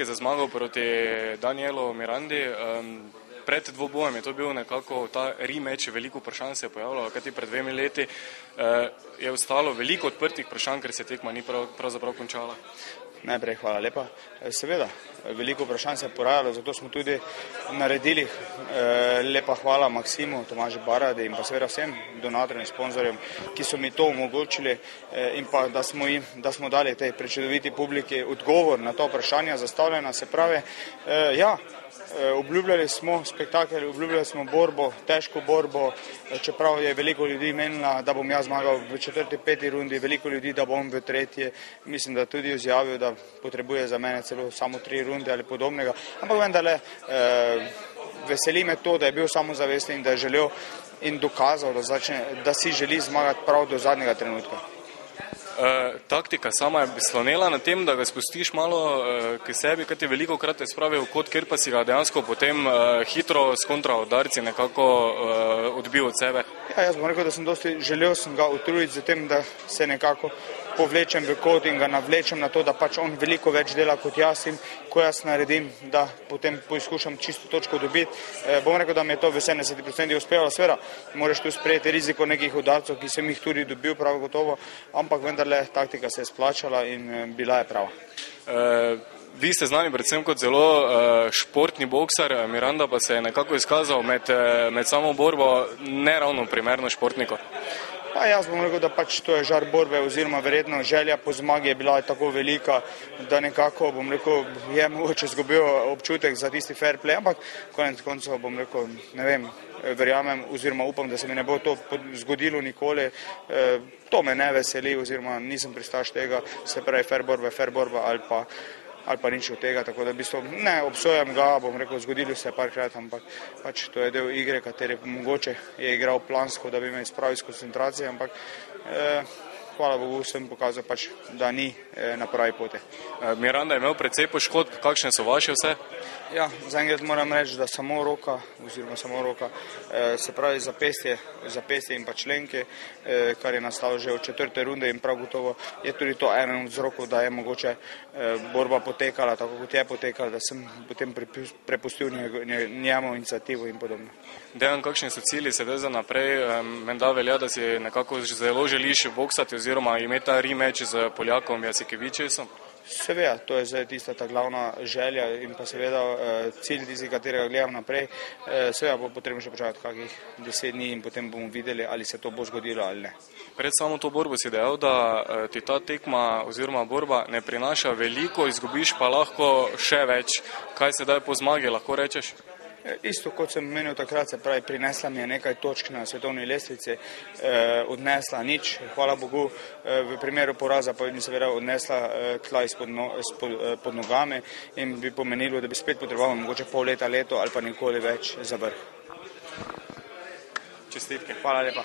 čestitke za zmago proti Danielu Mirandi. Pred dvobojem je to bil nekako ta rematch, veliko vprašanj se je pojavljalo, kajti pred 2 leti je ostalo veliko odprtih vprašanj, ker se tekma ni pravzaprav končala. Najprej hvala lepa. Seveda, veliko vprašanj se je porajalo, zato smo tudi naredili lepa hvala Maksimu, Tomažu Baradi in pa seveda vsem donatorjem, sponzorjem, ki so mi to omogočili in pa da smo dali tej prečudoviti publiki odgovor na to vprašanje zastavljena. Se pravi, obljubljali smo spektakel, obljubljali smo borbo, težko borbo, čeprav je veliko ljudi menila, da bom jaz zmagal v 4., 5. rundi, veliko ljudi, da bom v 3. Mislim, da tudi izjavil, da potrebuje za mene celo samo 3 runde ali podobnega, ampak vendarle veseli me to, da je bil samozavesten in da je želel in dokazal, da si želi zmagati prav do zadnjega trenutka. Taktika sama je slonela na tem, da ga spustiš malo k sebi, kaj ti veliko krat je spravil kot, ker pa si ga dejansko potem hitro s kontraudarci nekako odbil od sebe. Ja, jaz bom rekel, da sem želel ga utruditi z tem, da se nekako povlečem v kot in ga navlečem na to, da pač on veliko več dela kot jaz in ko jaz naredim, da potem poizkušam čisto točko dobiti. Bom rekel, da mi je to v 70% uspelo. Seveda, moraš tu sprejeti riziko nekih udarcev, ki sem jih tudi dobil prav gotovo, ampak vendarle taktika se je splačala in bila je prava. Vi ste znani predvsem kot zelo športni boksar, Miranda pa se je nekako izkazal med samo borbo neravno primerno športniku. Pa jaz bom rekel, da pač to je žar borbe oziroma verjetno želja po zmagi je bila tako velika, da nekako bom rekel, je mogoče izgubil občutek za tisti fair play, ampak konec koncev bom rekel, ne vem, verjamem oziroma upam, da se mi ne bo to zgodilo nikoli. To me ne veseli oziroma nisem pristaš tega, se pravi fair borba ali pa nič od tega, tako da v bistvu ne obsojam ga, bom rekel, zgodilo se je parkrat, ampak pač to je del igre, kateri mogoče je igral plansko, da bi me izpravil iz koncentracije, ampak hvala Bogu sem pokazal pač, da ni na pravi poti. Miranda je imel precej poškodb, kakšne so vaše vse? Ja, zaenkrat moram reči, da samo roka, se pravi zapestje in pa členke, kar je nastalo že od 4. runde in prav gotovo je tudi to eden od vzrokov, da je mogoče borba potekala tako, kot je potekala, da sem potem prepustil njemu inicijativo in podobno. Dejan, kakšni so cilji sedaj za naprej? Menda velja, da si nekako zelo želiš boksati oziroma imeti ta rematch z Poljakom Jasikevičiusom? Seveda, to je zdaj tista ta glavna želja in pa seveda cilj tisti, katerega gledam naprej. Seveda bo potrebno še počakati kakih 10 dni in potem bomo videli, ali se to bo zgodilo ali ne. Pred samo to borbo si dejal, da ti ta tekma oziroma borba ne prinaša veliko, izgubiš pa lahko še več. Kaj sedaj po zmagi lahko rečeš? Isto kot sem menil takrat, se pravi, prinesla mi je nekaj točk na svetovni lestvici, odnesla nič, hvala Bogu, v primeru poraza pa bi seveda odnesla tla pod nogami in bi pomenilo, da bi spet potreboval mogoče pol leta, leto ali pa nikoli več za vrh. Čestitke. Hvala lepa.